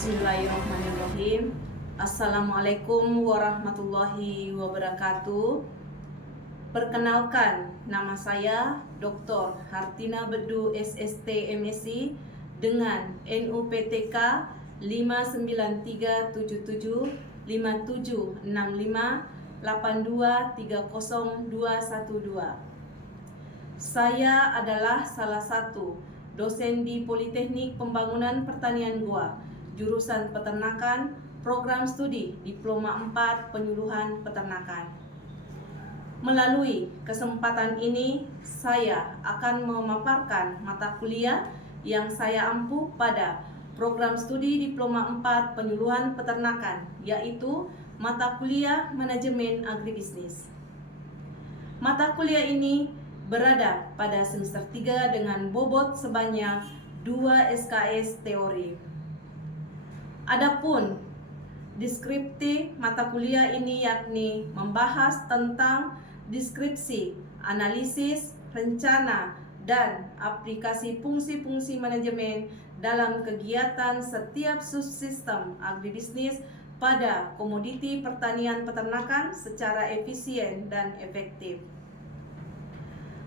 Bismillahirrahmanirrahim. Assalamualaikum warahmatullahi wabarakatuh. Perkenalkan, nama saya Dr. Hartina Bedu SST MSc dengan NUPTK 593775765823012. Saya adalah salah satu dosen di Politeknik Pembangunan Pertanian Goa, jurusan Peternakan, program studi Diploma 4 Penyuluhan Peternakan. Melalui kesempatan ini, saya akan memaparkan mata kuliah yang saya ampu pada program studi Diploma 4 Penyuluhan Peternakan, yaitu mata kuliah Manajemen Agribisnis. Mata kuliah ini berada pada semester 3 dengan bobot sebanyak 2 SKS teori. Adapun deskripsi mata kuliah ini yakni membahas tentang deskripsi, analisis, rencana, dan aplikasi fungsi-fungsi manajemen dalam kegiatan setiap subsistem agribisnis pada komoditi pertanian peternakan secara efisien dan efektif.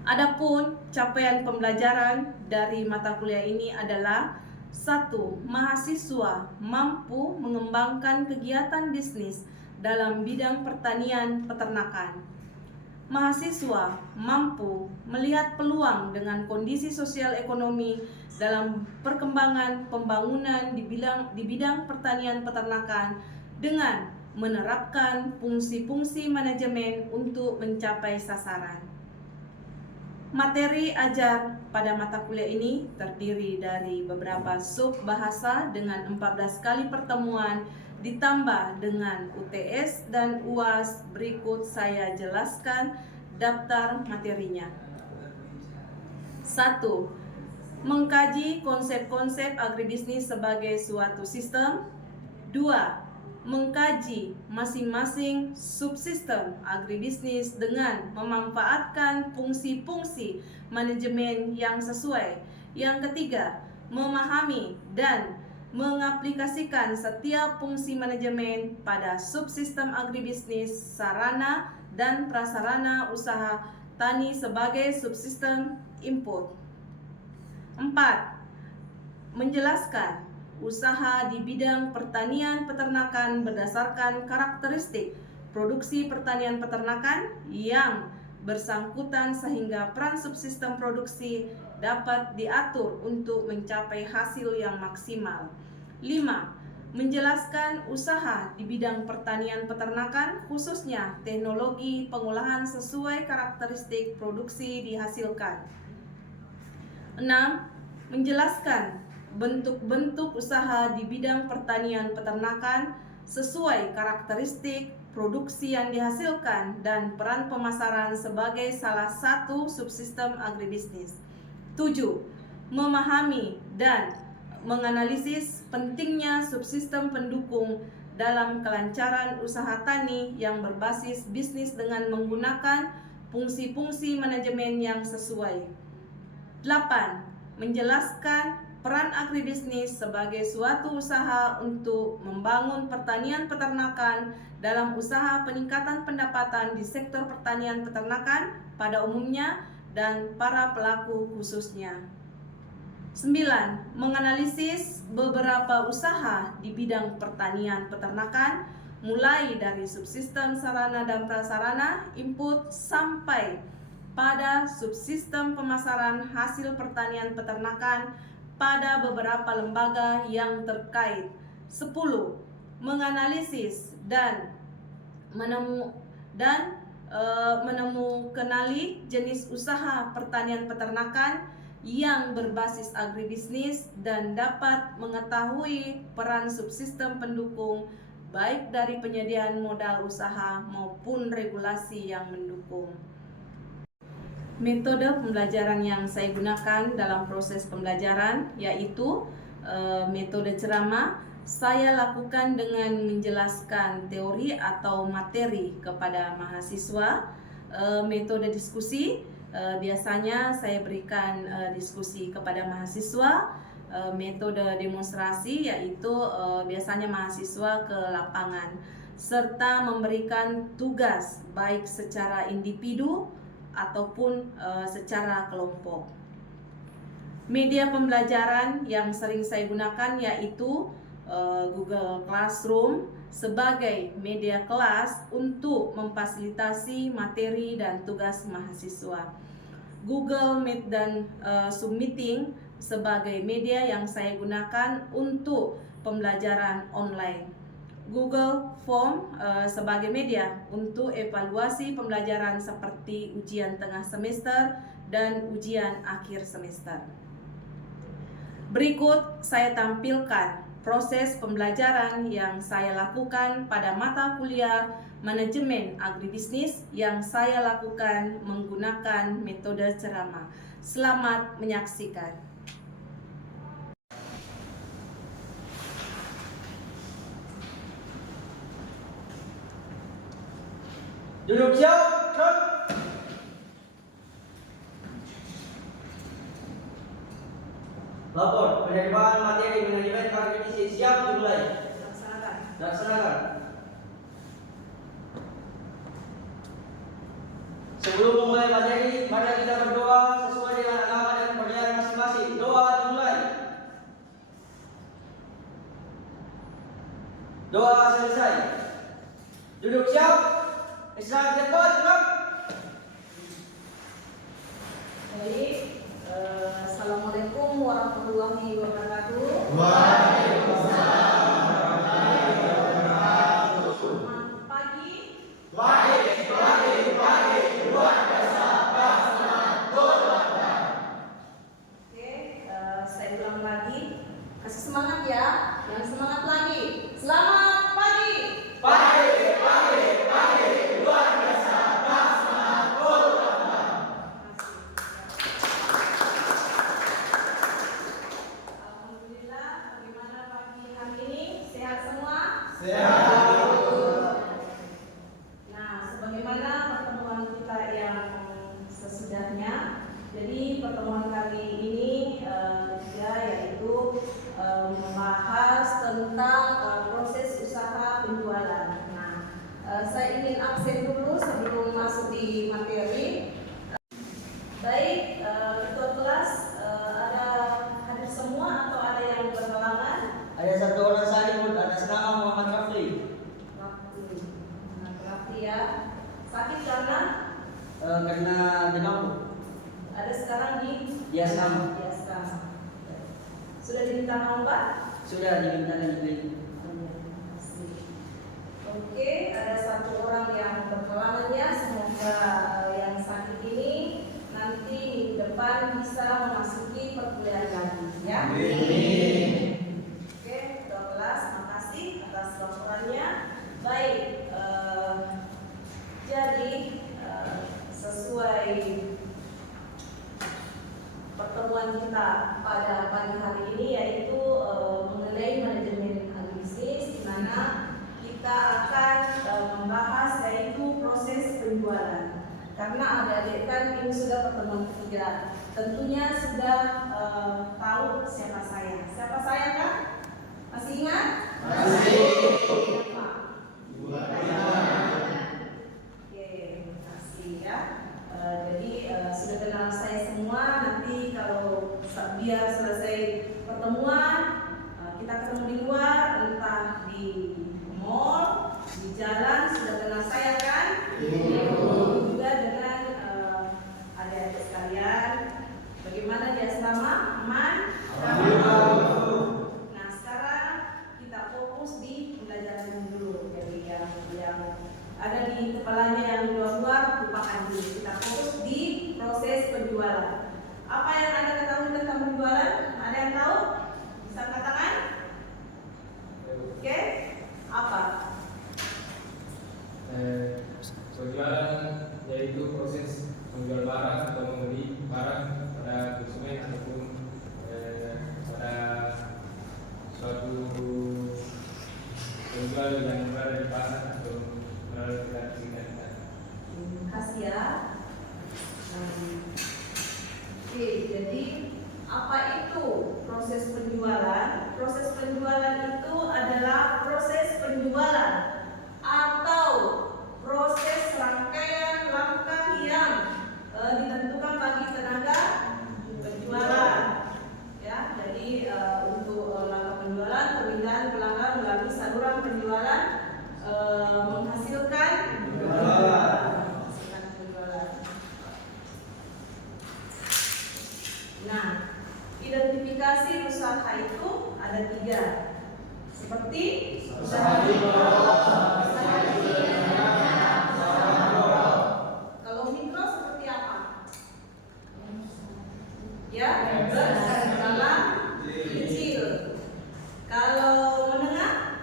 Adapun capaian pembelajaran dari mata kuliah ini adalah 1. Mahasiswa mampu mengembangkan kegiatan bisnis dalam bidang pertanian peternakan. Mahasiswa mampu melihat peluang dengan kondisi sosial ekonomi dalam perkembangan pembangunan di bidang pertanian peternakan dengan menerapkan fungsi-fungsi manajemen untuk mencapai sasaran. Materi ajar pada mata kuliah ini terdiri dari beberapa sub bahasa dengan 14 kali pertemuan ditambah dengan UTS dan UAS. Berikut saya jelaskan daftar materinya. 1. Mengkaji konsep-konsep agribisnis sebagai suatu sistem. 2. Mengkaji masing-masing subsistem agribisnis dengan memanfaatkan fungsi-fungsi manajemen yang sesuai. Yang ketiga, memahami dan mengaplikasikan setiap fungsi manajemen pada subsistem agribisnis, sarana dan prasarana usaha tani sebagai subsistem input. 4. Menjelaskan usaha di bidang pertanian peternakan berdasarkan karakteristik produksi pertanian peternakan yang bersangkutan sehingga peran subsistem produksi dapat diatur untuk mencapai hasil yang maksimal. 5. Menjelaskan usaha di bidang pertanian peternakan khususnya teknologi pengolahan sesuai karakteristik produksi dihasilkan. 6. Menjelaskan bentuk-bentuk usaha di bidang pertanian peternakan sesuai karakteristik produksi yang dihasilkan dan peran pemasaran sebagai salah satu subsistem agribisnis. 7. Memahami dan menganalisis pentingnya subsistem pendukung dalam kelancaran usaha tani yang berbasis bisnis dengan menggunakan fungsi-fungsi manajemen yang sesuai. 8. Menjelaskan peran agribisnis sebagai suatu usaha untuk membangun pertanian peternakan dalam usaha peningkatan pendapatan di sektor pertanian peternakan pada umumnya dan para pelaku khususnya. 9. Menganalisis beberapa usaha di bidang pertanian peternakan mulai dari subsistem sarana dan prasarana input sampai pada subsistem pemasaran hasil pertanian peternakan pada beberapa lembaga yang terkait. 10. Menganalisis dan kenali jenis usaha pertanian peternakan yang berbasis agribisnis dan dapat mengetahui peran subsistem pendukung baik dari penyediaan modal usaha maupun regulasi yang mendukung. Metode pembelajaran yang saya gunakan dalam proses pembelajaran yaitu metode ceramah. Saya lakukan dengan menjelaskan teori atau materi kepada mahasiswa. Metode diskusi, biasanya saya berikan diskusi kepada mahasiswa metode demonstrasi, yaitu biasanya mahasiswa ke lapangan serta memberikan tugas baik secara individu ataupun secara kelompok. Media pembelajaran yang sering saya gunakan yaitu Google Classroom sebagai media kelas untuk memfasilitasi materi dan tugas mahasiswa. Google Meet dan Zoom Meeting sebagai media yang saya gunakan untuk pembelajaran online. Google Form sebagai media untuk evaluasi pembelajaran seperti ujian tengah semester dan ujian akhir semester. Berikut saya tampilkan proses pembelajaran yang saya lakukan pada mata kuliah Manajemen Agribisnis yang saya lakukan menggunakan metode ceramah. Selamat menyaksikan. Duduk siap, gerak. Lapor, penerimaan materi manajemen agribisnis siap dimulai. Laksanakan. Sebelum memulai materi, mari kita berdoa sesuai dengan agama dan kepercayaan masing-masing. Doa dimulai. Doa selesai. Duduk siap. Istirahat cepat, gerak. Baik, Assalamualaikum warahmatullahi wabarakatuh. Waalaikumsalam warahmatullahi wabarakatuh. Selamat pagi. Pagi, luar biasa, semangat, berbangga. Oke, saya ulang lagi. Kasih semangat ya, yang semangat lagi. Selamat pagi. Pagi, luar biasa, semangat, berbangga. Alhamdulillah, bagaimana pagi hari ini? Sehat semua? Sehat. Nah, sebagaimana pertemuan kita yang sesudahnya, jadi pertemuan kali ini yaitu membahas tentang proses usaha penjualan. Nah, saya ingin absen dulu sebelum masuk di materi. Baik, ketua kelas ada hadir semua atau ada yang berhalangan? Ada satu orang saja, atas nama Muhammad Rafli. Rafli ya. Sakit karena Karena demam. ada sekarang di Asrama. di asrama. Sudah diminta obat? Sudah dimintakan juga. Oke, ada satu orang yang berhalangan ya. Semoga yang sakit ini nanti minggu depan bisa memasuki perkuliahan lagi ya. Amin. Oke, ketua kelas, makasih atas laporannya. Baik, jadi sesuai pertemuan kita pada pagi hari ini yaitu mengenai manajemen agribisnis, di mana kita akan membahas yaitu proses penjualan. Karena adik-adik kan ini sudah pertemuan ketiga, tentunya sudah tahu siapa saya. Siapa saya kan? Masih ingat? Masih. Siapa? Oke, makasih ya. Jadi sudah kenal saya semua. Nanti kalau biar selesai pertemuan kita ketemu di luar, entah di mall, di jalan, sudah kenal saya kan? Juga dengan adik-adik sekalian. Bagaimana di asrama? Aman? Nah, sekarang kita fokus di pembelajaran dulu. Jadi yang ada di kepalanya yang luar-luar lupakan dulu. Kita fokus di proses penjualan. Apa yang Anda ketahui tentang penjualan? Ada yang tahu? Bisa katakan? Oke, apa? Penjualan yaitu proses menjual barang atau membeli barang pada konsumen ataupun pada suatu penjual yang berada di pasar atau melalui kita. Terima kasih ya. Oke, jadi Apa itu proses penjualan? Proses penjualan itu adalah proses penjualan atau proses rangkaian langkah yang ditentukan bagi tenaga penjualan. Ya, jadi untuk langkah penjualan, pemindahan pelanggan melalui saluran penjualan menghasilkan penjualan. Nah, identifikasi usaha itu ada 3, seperti usaha mikro. Kalau mikro seperti apa? Ya, berskala kecil. Kalau menengah?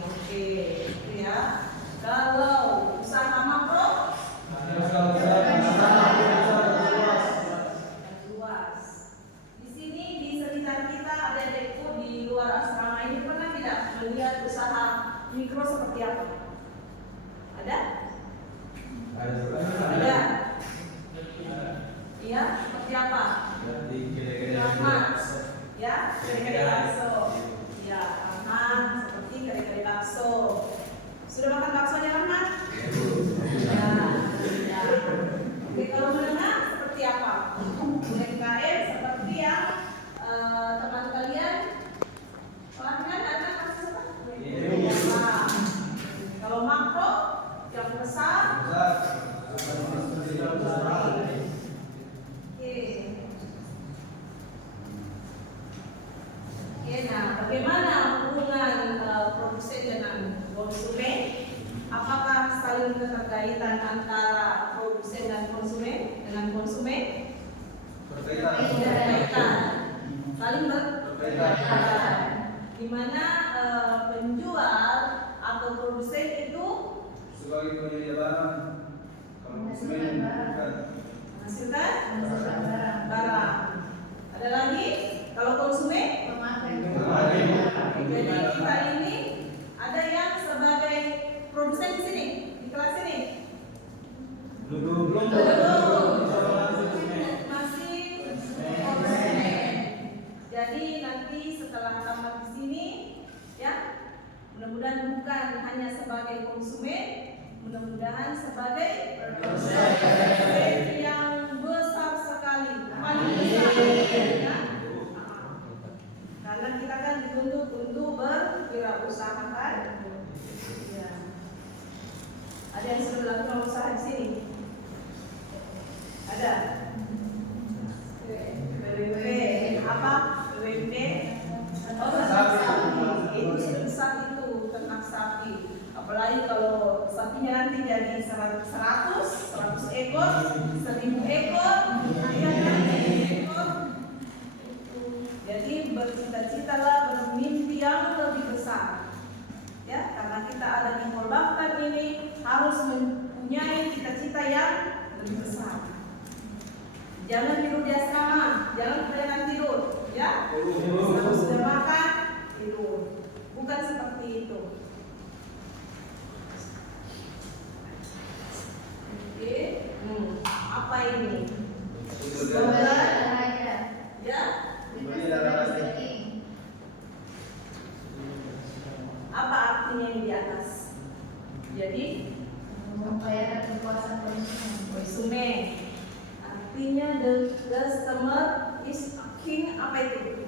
Oke, itu ya. Kalau usaha makro? Luas. Di sini di sekitar kita ada adekku di luar asrama ini pernah tidak melihat usaha mikro seperti apa? Ada? Ada. Iya, seperti apa? Rahmat. Ya, kare-kare bakso. Ya, Rahmat seperti kare-kare bakso. Sudah makan baksonya Rahmat? Ya, ya. Oke, kalau menengah seperti apa? UMKM seperti yang teman kalian pelatihan ada kasus apa? Ya. Kalau makro yang besar? Oke, nah bagaimana hubungan produsen dengan konsumen? Apakah saling keterkaitan antara produsen dan konsumen dengan konsumen? Berkaitan. Saling berkaitan. Di mana penjual atau produsen itu sebagai penyedia barang, kalau konsumen bukan. menghasilkan barang. Ada lagi? Kalau konsumen? Jadi kita ini ada yang sebagai produsen di sini, di kelas ini. Belum. Masih konsumen. Jadi nanti setelah tamat di sini, ya, mudah-mudahan bukan hanya sebagai konsumen, mudah-mudahan sebagai produsen yang besar sekali, paling besar. Ya. Karena kita kan dituntut untuk berwirausaha kan? Ya. Ada yang sudah melakukan usaha di sini? Ada? BWP apa? BWP? Oh, ternak sapi. Itu sebesar itu ternak sapi. Apalagi kalau sapinya nanti jadi 100 ekor, 1000 ekor, ya kan? Ekor. Jadi bercita-citalah bermimpi yang lebih besar. Ya, karena kita ada di Polbaktan ini harus mempunyai cita-cita yang lebih besar. Jangan tidur di asrama, jangan kebanyakan tidur, ya. Kalau sudah makan, tidur. Bukan seperti itu. Oke, apa ini? Ya. Apa artinya yang di atas? Jadi membayar kepuasan konsumen. Artinya the customer is king. Apa itu?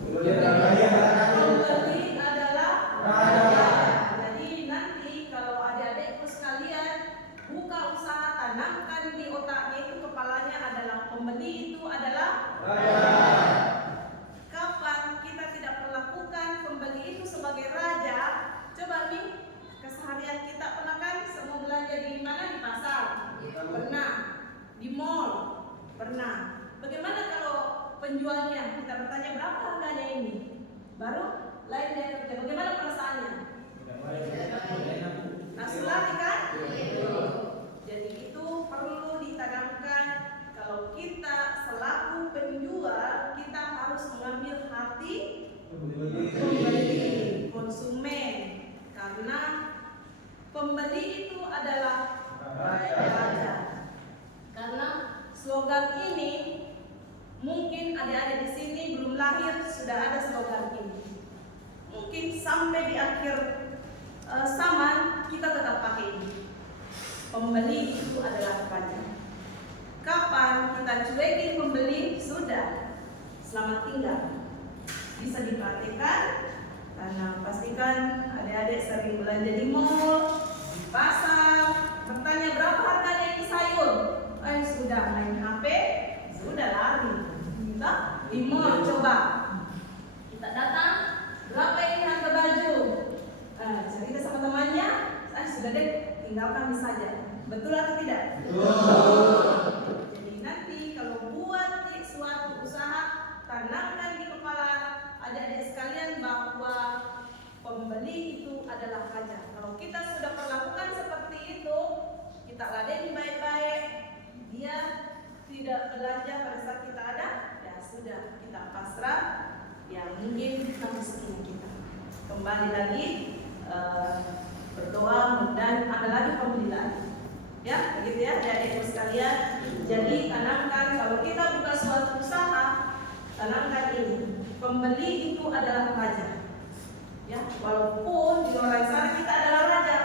Pembeli adalah raja. Jadi nanti kalau adik-adikku sekalian buka usaha, tanamkan di otaknya itu, kepalanya adalah pembeli itu adalah raja. Kapan kita tidak melakukan pembeli itu sebagai raja? Coba nih, keseharian kita pernah kan semua belanja di mana? Di pasar? Pernah. Di mall? Pernah. Bagaimana kalau penjualnya? Kita bertanya berapa harganya ini? Baru lain dia kerja. Bagaimana perasaannya? Nafsu lari kan? Jadi itu perlu ditanamkan. Kalau kita selaku penjual, kita harus mengambil hati pembeli, konsumen, karena pembeli itu adalah adik-adik di sini belum lahir sudah ada slogan ini. Mungkin sampai di akhir zaman kita tetap pakai ini. Pembeli itu adalah raja. Kapan kita cuekin pembeli, sudah selamat tinggal. Bisa dipraktikkan karena pastikan adik-adik sering belanja di mall, di pasar, bertanya berapa harganya ini sayur. Sudah main HP, sudah lari. Kita di mall coba. Kita datang, berapa ini harga baju? Cerita sama temannya, sudah deh tinggalkan saja. Betul atau tidak? Betul. Jadi nanti kalau buat suatu usaha, tanamkan di kepala adik-adik sekalian bahwa pembeli itu adalah raja. Kalau kita sudah perlakukan seperti itu, kita ladeni baik-baik, dia tidak belanja pada saat kita ada, ya sudah kita pasrah, ya mungkin rezekinya kita. Kembali lagi berdoa dan ada lagi pembeli lagi. Ya, begitu ya, adik-adikku sekalian. Jadi tanamkan kalau kita buka suatu usaha, tanamkan ini. Pembeli itu adalah raja. Ya, walaupun di luar sana kita adalah raja,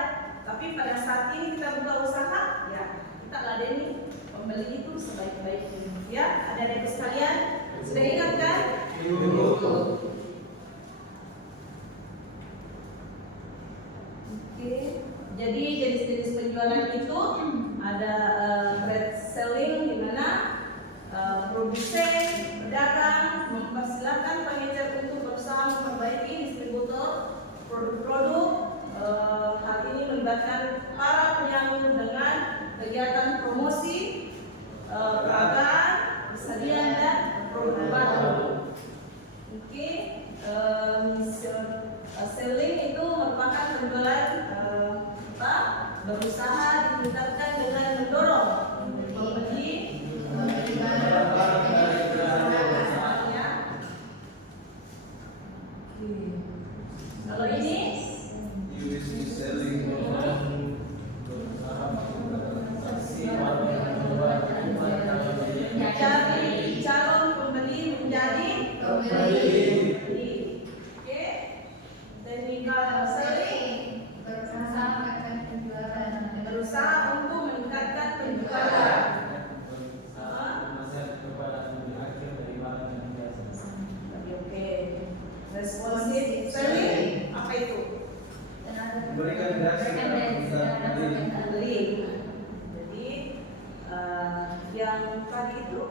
tapi pada saat ini kita buka usaha, ya kita ladeni pembeli itu sebaik-baiknya. Ya, adik-adikku sekalian, sudah ingat kan? Oke. Jadi jenis-jenis penjualan itu ada trade selling, di mana produsen, pedagang mempersilahkan pengecer untuk berusaha memperbaiki distributor produk-produk. Hal ini melibatkan para penyalur dengan kegiatan promosi, peragaan, persediaan dan produk baru. Oke. Selling itu merupakan penjualan berusaha ditingkatkan dengan mendorong pembeli kalau ini cari calon pembeli menjadi pembeli. Oke, technical selling berusaha untuk meningkatkan penjualan. Oke. Responsive selling apa itu? Memberikan reaksi Pembeli. Jadi yang tadi itu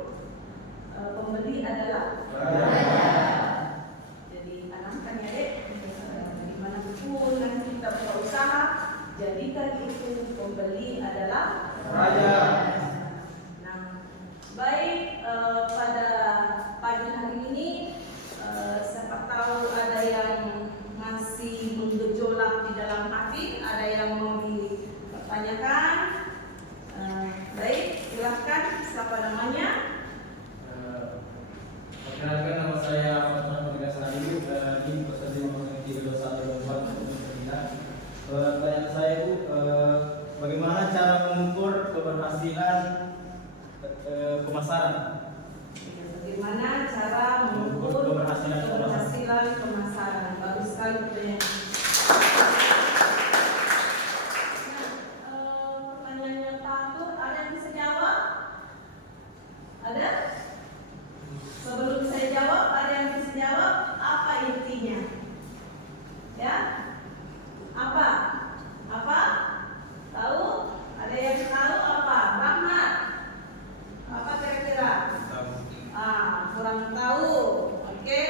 pembeli adalah raja. Jadi tanamkan ya dek, dimanapun nanti kita buka usaha, jadikan itu pembeli adalah Raja. Nah, baik pada pagi hari ini, siapa tahu ada yang masih bergejolak di dalam hati, ada yang mau dipertanyakan. Baik, silakan. Siapa namanya? Perkenalkan, nama saya Fatman Petugas Rayu di Persedi Nomor 32124. Pertanyaan saya itu bagaimana cara mengukur keberhasilan pemasaran? Bagaimana cara mengukur keberhasilan pemasaran? Bagus sekali pertanyaan. Pertanyaannya Pak Tur, ada yang bisa jawab? Ada? Sebelum saya jawab, ada yang bisa jawab apa intinya? Ya? Apa? Apa? Tahu? Ada yang tahu apa? Rahmat? Apa kira-kira? Kurang tahu. Oke.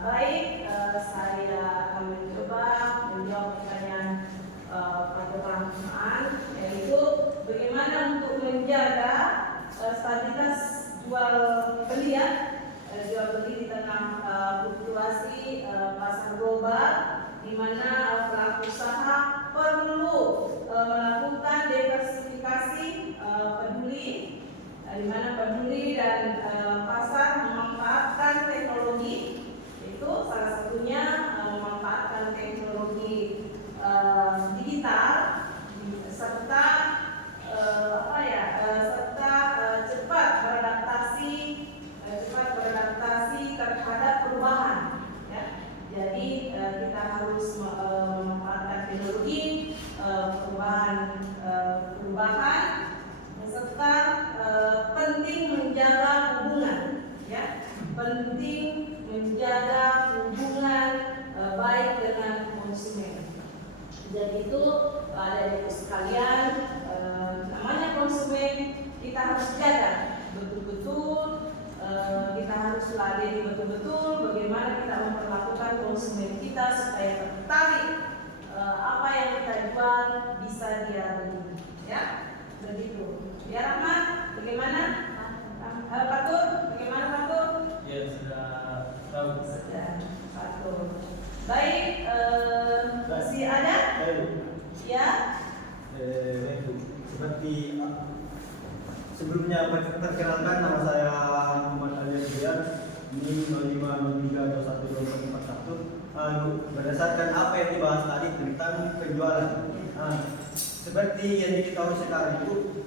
Baik, saya akan mencoba menjawab pertanyaan Pak Rahman, yaitu bagaimana untuk menjaga stabilitas jual beli ya, jual beli di tengah fluktuasi pasar global, di mana pelaku usaha perlu melakukan diversifikasi peduli, di mana peduli dan pasar memanfaatkan teknologi, itu salah satunya memanfaatkan teknologi digital serta serta cepat beradaptasi Bapak dan Ibu sekalian, namanya konsumen kita harus jaga betul-betul, kita harus ladeni betul-betul bagaimana kita memperlakukan konsumen kita supaya tertarik apa yang kita jual bisa dia beli, ya begitu. Ya Rahmat, bagaimana? Fatur, bagaimana Fatur? Ya sudah tahu. Sudah, Fatur. Baik, masih ada? Ya. Seperti sebelumnya perkenalkan, nama saya Muhammad Ali Adrian, ini 0503212441. Berdasarkan apa yang dibahas tadi tentang penjualan, seperti yang diketahui sekarang itu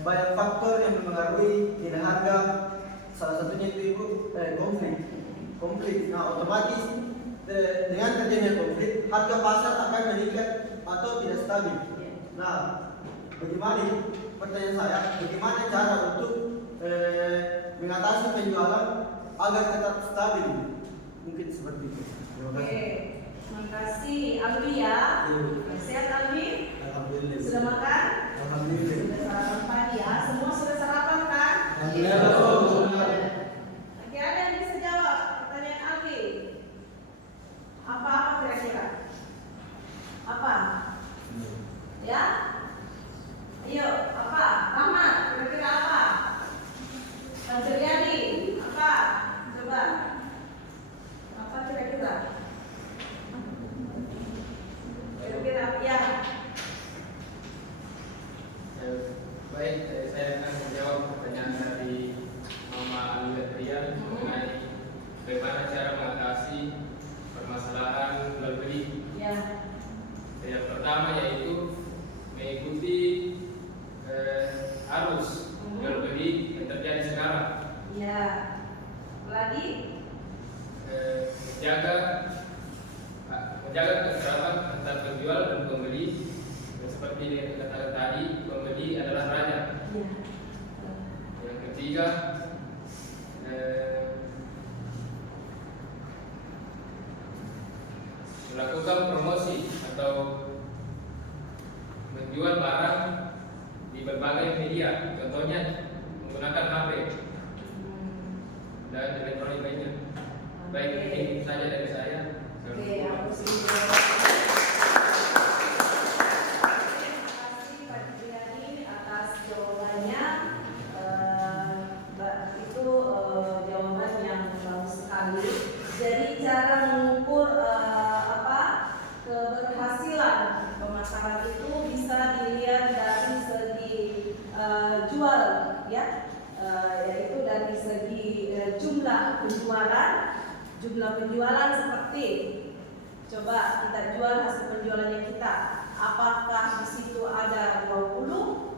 banyak faktor yang mempengaruhi nilai harga. Salah satunya itu konflik. Nah, otomatis dengan terjadinya konflik, harga pasar akan meningkat atau tidak stabil. Nah, bagaimana ini? Pertanyaan saya, bagaimana cara untuk mengatasi penjualan agar tetap stabil? Mungkin seperti itu. Terima kasih. Oke, terima kasih Alwi ya. Sehat Alwi? Alhamdulillah. Sudah makan? Alhamdulillah. Sudah sarapan pagi ya? Semua sudah sarapan kan? Alhamdulillah. Oke, ada yang bisa jawab pertanyaan Alwi? Apa kira-kira? Apa? Ya? Ayo, apa? Rahmat, kira-kira apa? Terjadi apa? Coba. Apa kira-kira? Kira-kira ya. Baik, saya akan menjawab pertanyaan dari Mama Alwi Adrian mengenai bagaimana cara mengatasi permasalahan jual beli. Ya. Yang pertama yaitu mengikuti arus jual beli yang terjadi sekarang. Ya. Lagi? Menjaga kesetaraan antara penjual dan pembeli. Seperti yang dikatakan tadi, pembeli adalah raja. Ya. Yang ketiga, melakukan promosi atau menjual barang di berbagai media, contohnya menggunakan HP dan elektronik lainnya. Baik, ini saja dari saya. Oke, aku sih. Jadi cara mengukur keberhasilan pemasaran itu bisa dilihat dari segi jual, ya, yaitu dari segi jumlah penjualan seperti coba kita jual hasil penjualannya kita, apakah di situ ada 20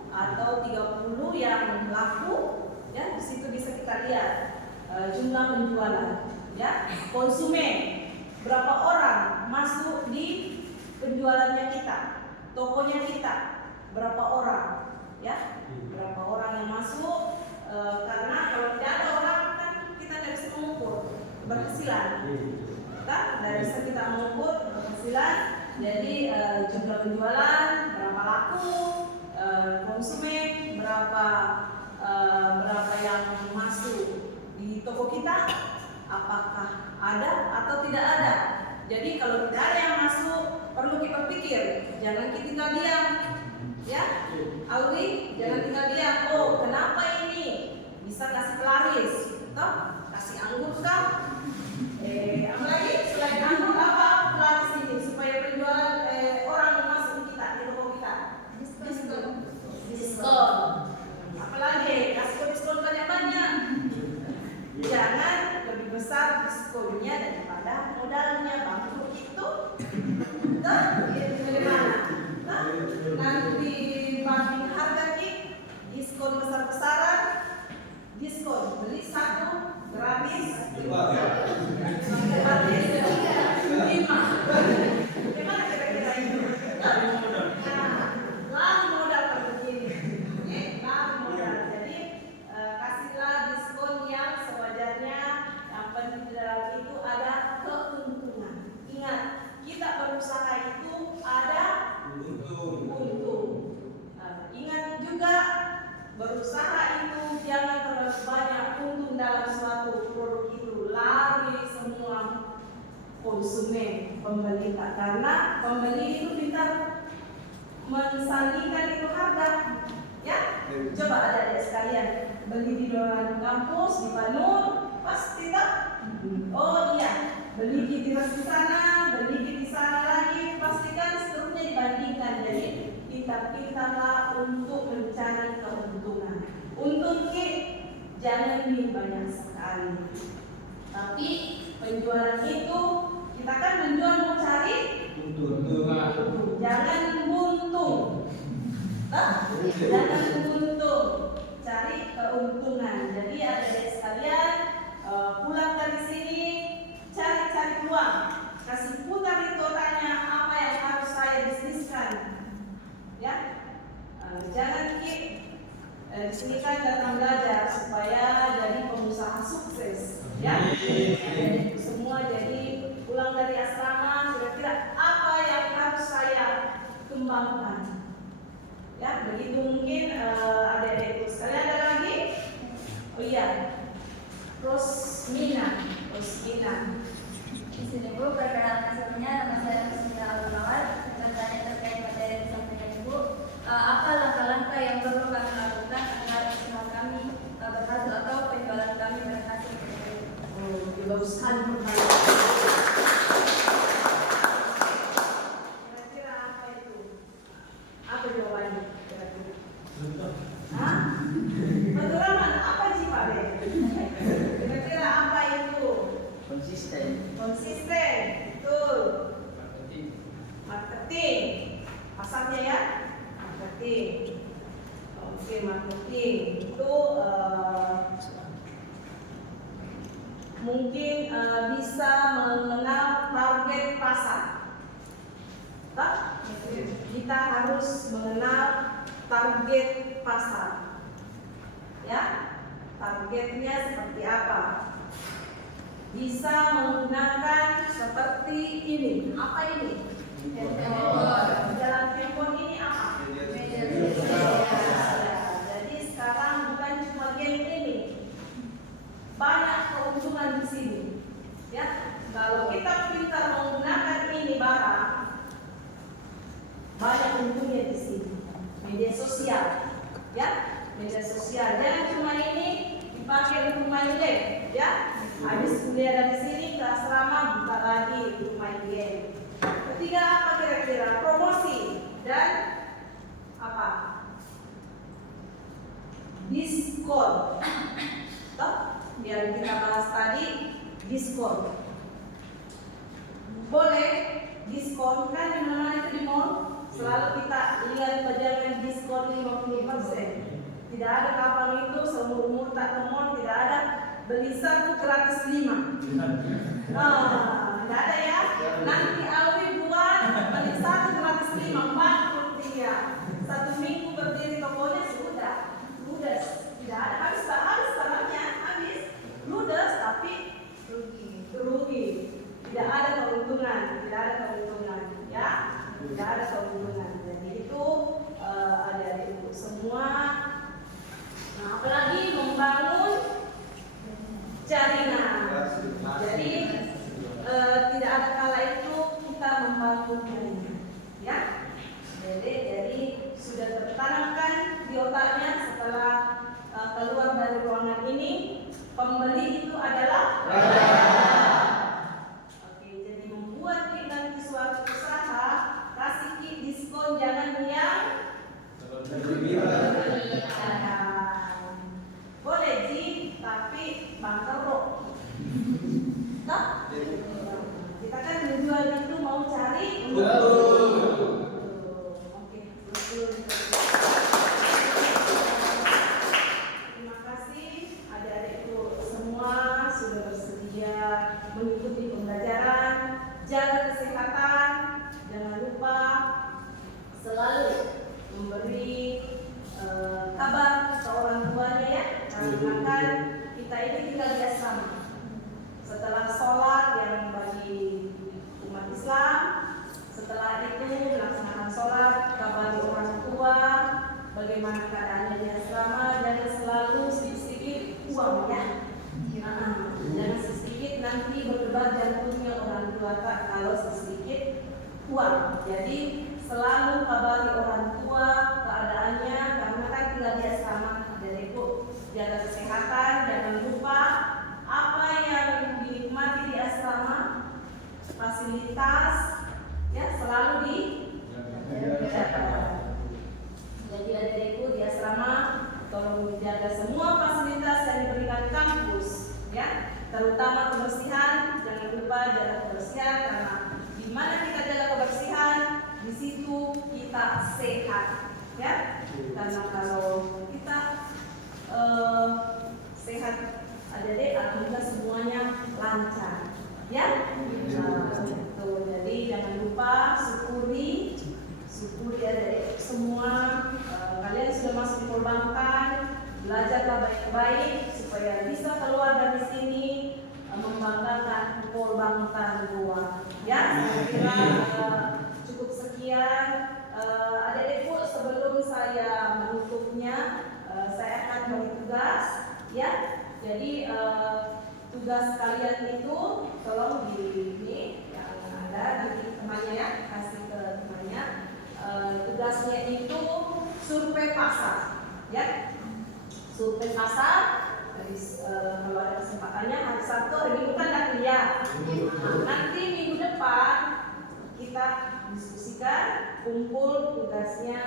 atau 30 yang laku, ya, di situ bisa kita lihat jumlah penjualan. Ya, konsumen berapa orang masuk di penjualannya kita, tokonya kita berapa orang, ya, berapa orang yang masuk, karena kalau tidak ada orang kan kita tidak bisa mengukur keberhasilan, kan? Tidak bisa kita mengukur keberhasilan. Jadi jumlah penjualan berapa laku, konsumen berapa yang masuk di toko kita, apakah ada atau tidak ada. Jadi kalau tidak ada yang masuk, perlu kita pikir, jangan kita tinggal diam, ya, Alwi, jangan tinggal diam. Oh, kenapa ini bisa kasih pelaris, toh kasih anggur kah? Apalagi selain anggur apa pelaris ini supaya penjualan orang masuk kita di toko kita? Diskon. Apalagi kasih diskon banyak-banyak. Jangan lebih besar diskonnya daripada modalnya, bangkrut itu. Bagaimana? Nanti konsumen, pembeli, karena pembeli itu pintar mensandingkan itu harga, ya. Coba adik-adik sekalian beli di luar kampus, di Banur, pasti tak? Oh iya, beli di sana, beli di sana lagi, pastikan seterusnya dibandingkan. Jadi pintar-pintarlah untuk mencari keuntungan. Untung jangan beli banyak sekali. Tapi penjualan itu kita kan menjual mau cari untung. Jangan buntung. Jangan buntung. Cari keuntungan. Jadi adik-adik sekalian pulang dari sini cari peluang. Kasih putar itu otaknya apa yang harus saya bisniskan. Ya. Jangan di sini kan datang belajar supaya jadi pengusaha sukses, ya. Jadi semua jadi pulang dari asrama kira-kira apa yang harus saya kembangkan, ya. Begitu mungkin adik-adikku sekalian. Ada lagi? Oh iya, Rosmina. Di sini Bu, perkenalkan sebelumnya nama saya Rosmina Al-Nawal. Bertanya terkait materi yang disampaikan Ibu. Apa langkah-langkah yang perlu kami lakukan agar usaha kami berhasil atau penjualan kami berhasil? Bagus sekali pertanyaan. Kira-kira apa itu? Apa jawabannya? Kira-kira? Hah? Betul aman. Apa sih Pak De? Kira-kira apa itu? Konsisten. Konsisten. Betul. Marketing. Pasarnya ya. Marketing. Oke, marketing itu mungkin bisa mengenal target pasar. Tak? Kita harus mengenal target pasar. Ya, targetnya seperti apa? Bisa menggunakan seperti ini. Apa ini? Dalam handphone ini apa? Jadi sekarang bukan cuma game ini, banyak keuntungan di sini. Ya, kalau kita pintar menggunakan ini barang, banyak untungnya di sini. Media sosial, ya, media sosial. Jangan cuma ini dipakai untuk main game, ya. Habis kuliah dari sini ke asrama buka lagi untuk main game. Ketiga apa kira-kira? Promosi dan apa? Diskon. Toh, yang kita bahas tadi diskon. Boleh diskon kan di mana itu di mall selalu kita lihat pajangan diskon 50%. Tidak ada kapan itu seumur umur tak ke mall tidak ada beli 1 gratis 5. Tidak ada ya. Nanti Alwi buat beli 1 gratis 5 bangkrut dia. 1 minggu berdiri tokonya sudah ludes. Tidak ada habis barangnya habis ludes tapi rugi. Tidak ada keuntungan, ya. Tidak ada keuntungan. Jadi itu adik-adik semua. Nah, apalagi membangun jaringan. Jadi tidak ada kala itu kita membangun jaringan, ya. Jadi sudah tertanamkan di otaknya setelah keluar dari ruangan ini, pembeli itu adalah Oke, jadi membuat nanti suatu usaha kasih diskon jangan yang boleh tapi bangkrut. Nah, kita kan menjual itu mau cari Oke, terima kasih adik-adikku semua sudah bersedia mengikuti pembelajaran. Jaga kesehatan, jangan lupa selalu memberi kabar ke orang tuanya ya, karena kan kita ini tinggal di asrama. Setelah sholat yang bagi umat Islam, setelah itu melaksanakan sholat, kabari orang tua bagaimana keadaannya di asrama, jangan selalu sedikit uang ya. Jangan sedikit nanti berdebar jantungnya orang tua. mengeluarkan kalau sedikit uang. Jadi selalu kabari orang tua keadaannya, karena kan tinggal di asrama. Jadi ibu jaga kesehatan, jangan lupa apa yang dinikmati di asrama, fasilitas ya selalu dijaga. Jadi adik-adikku di asrama tolong menjaga semua fasilitas yang diberikan kampus, ya, terutama kebersihan. Jangan lupa jaga kebersihan, karena di mana kita jaga kebersihan, di situ kita sehat, ya. Karena kalau kita sehat, adik-adik, alhamdulillah semuanya lancar, ya. Nah, jadi jangan lupa syukuri adik-adik semua. Kalian sudah masuk di perbankan, belajarlah baik-baik supaya bisa keluar dari sini membanggakan perbankan Goa. Ya, saya kira cukup sekian. Adik-adikku, sebelum saya menutupnya, saya akan bagi tugas, ya. Jadi tugas kalian itu tolong di ini yang ada di temannya, ya, kasih ke temannya. Tugasnya itu survei pasar, ya, survei pasar. Jadi kalau ada kesempatannya hari Sabtu, hari Minggu kan tidak kuliah. Nanti minggu depan kita diskusikan, kumpul tugasnya,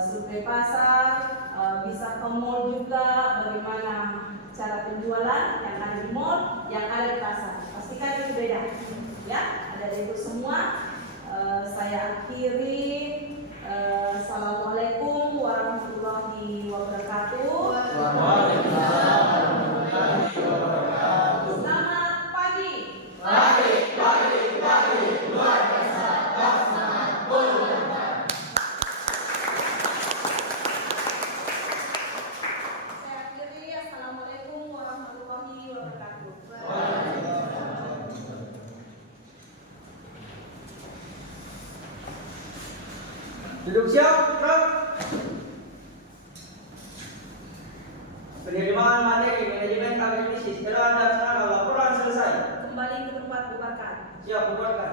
survei pasar, bisa ke mall juga, bagaimana cara penjualan yang ada di mall, yang ada di pasar. Pastikan itu beda, ya. Ada itu semua. Saya akhiri. Assalamualaikum warahmatullahi wabarakatuh. Selamat pagi. Luar biasa. Semangat. Saya akhiri. Assalamualaikum warahmatullahi wabarakatuh. Duduk siap, gerak. Penerimaan materi manajemen akademis telah dilaksanakan, laporan selesai. Kembali ke tempat bubarkan. Siap, bubarkan.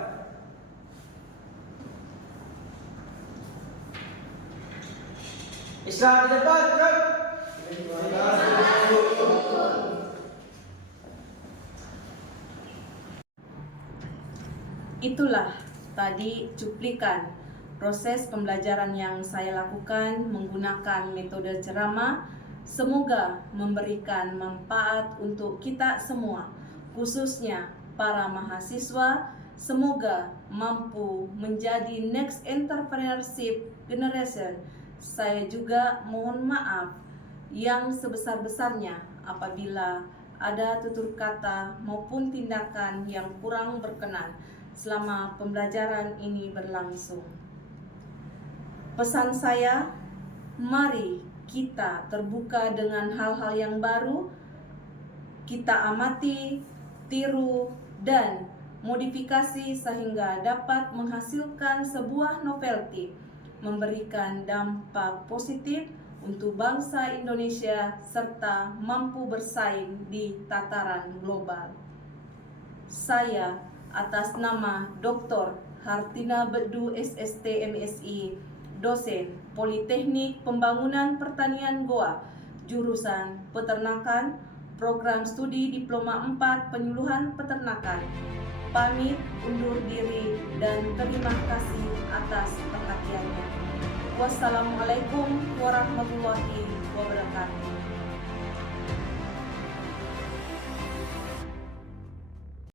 Istirahat di depan, gerak. Itulah tadi cuplikan proses pembelajaran yang saya lakukan menggunakan metode ceramah. Semoga memberikan manfaat untuk kita semua, khususnya para mahasiswa. Semoga mampu menjadi next entrepreneurship generation. Saya juga mohon maaf yang sebesar-besarnya apabila ada tutur kata maupun tindakan yang kurang berkenan selama pembelajaran ini berlangsung. Pesan saya, mari kita terbuka dengan hal-hal yang baru, kita amati, tiru, dan modifikasi sehingga dapat menghasilkan sebuah novelty, memberikan dampak positif untuk bangsa Indonesia serta mampu bersaing di tataran global. Saya atas nama Dr. Hartina Bedu SST MSI, dosen Politeknik Pembangunan Pertanian Goa, jurusan Peternakan, program studi Diploma 4 Penyuluhan Peternakan. Pamit undur diri dan terima kasih atas perhatiannya. Wassalamualaikum warahmatullahi wabarakatuh.